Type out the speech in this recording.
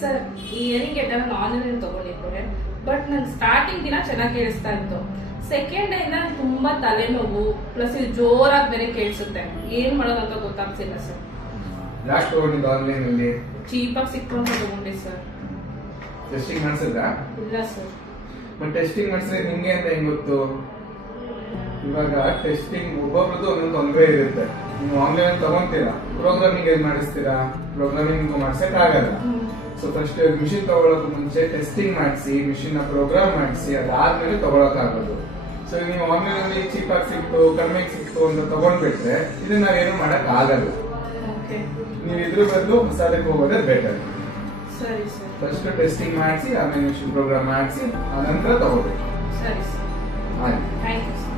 Sir ಈ earring eight ನಾನು online ತಗೊಂಡಿದ್ದೆ, ಬಟ್ ನನ್ ಸ್ಟಾರ್ಟಿಂಗ್ ದಿನ ಚೆನ್ನಾಗಿ ಕೇಳಿಸ್ತಾ ಇತ್ತು. ಸೆಕೆಂಡ್ ಡೇ ನಂಗೆ ತುಂಬಾ ತಲೆನೋವು ಪ್ಲಸ್ ಇದು ಜೋರಾಗಿ ಬೇರೆ ಕೇಳಿಸುತ್ತೆ. ಏನ್ ಮಾಡೋದಂತ ಗೊತ್ತಾಗ್ತಿಲ್ಲ ಸರ್. ಯಾಕೆ ತಗೊಂಡಿದ್ದು ಆನ್ಲೈನ್ ಅಲ್ಲಿ? ಚೀಪಾಗಿ ಸಿಕ್ತು ಅಂತ ತಗೊಂಡೆ ಸರ್. ಟೆಸ್ಟಿಂಗ್ ಮಾಡಿಸಿದ್ರಾ? ಇಲ್ಲ ಸರ್. ಮತ್ತೆ ಟೆಸ್ಟಿಂಗ್ ಮಾಡಿಸಿದ್ರೆ ನಿಮ್ಗೆ ಅಂತ ಹೆಂಗ್ ಗೊತ್ತು? ಇವಾಗ ಟೆಸ್ಟಿಂಗ್ ಒಬ್ಬೊಬ್ರದ್ದು ಒಂದೊಂದು ತೊಂದರೆ ಇರುತ್ತೆ. ನೀವು ಆನ್ಲೈನ್ ತಗೊಂತೀರಾ, ಪ್ರೋಗ್ರಾಮಿಂಗ್ ಏನ್ ಮಾಡಿಸ್ತೀರಾ? ಪ್ರೋಗ್ರಾಮಿಂಗ್ ಮಾಡ್ಸಕ್ ಆಗಲ್ಲ. ಸೊ ಫಸ್ಟ್ ಮಿಷಿನ್ ತಗೊಳಕ್ ಮುಂಚೆ ಟೆಸ್ಟಿಂಗ್ ಮಾಡಿಸಿ, ಮಿಷಿನ್ ನ ಪ್ರೋಗ್ರಾಮ್ ಮಾಡಿಸಿ, ಅದಾದ್ಮೇಲೆ ತಗೊಳಕ್ ಆಗೋದು. ಸೊ ನೀವು ಆನ್ಲೈನ್ ಅಲ್ಲಿ ಚೀಪ್ ಆಗಿ ಸಿಕ್ತು, ಕಮ್ಮಿಗೆ ಸಿಕ್ತು ಅಂತ ತಗೊಂಡ್ಬಿಟ್ರೆ ಇದನ್ನ ನಾವೇನು ಮಾಡಕ್ ಆಗಲ್ಲ. ನೀವು ಇದ್ರ ಬದಲು ಹೊಸದಕ್ಕೆ ಹೋಗೋದೇ ಬೆಟರ್. ಸರಿ ಸರ್. ಫಸ್ಟ್ ಟೆಸ್ಟಿಂಗ್ ಮಾಡಿಸಿ, ಆಮೇಲೆ ಮಿಷಿನ್ ಪ್ರೋಗ್ರಾಮ್ ಮಾಡಿಸಿ, ಆನಂತರ ತಗೋಬೇಕು. ಸರಿ ಸರ್. ಆಯ್ತು. Thank you sir.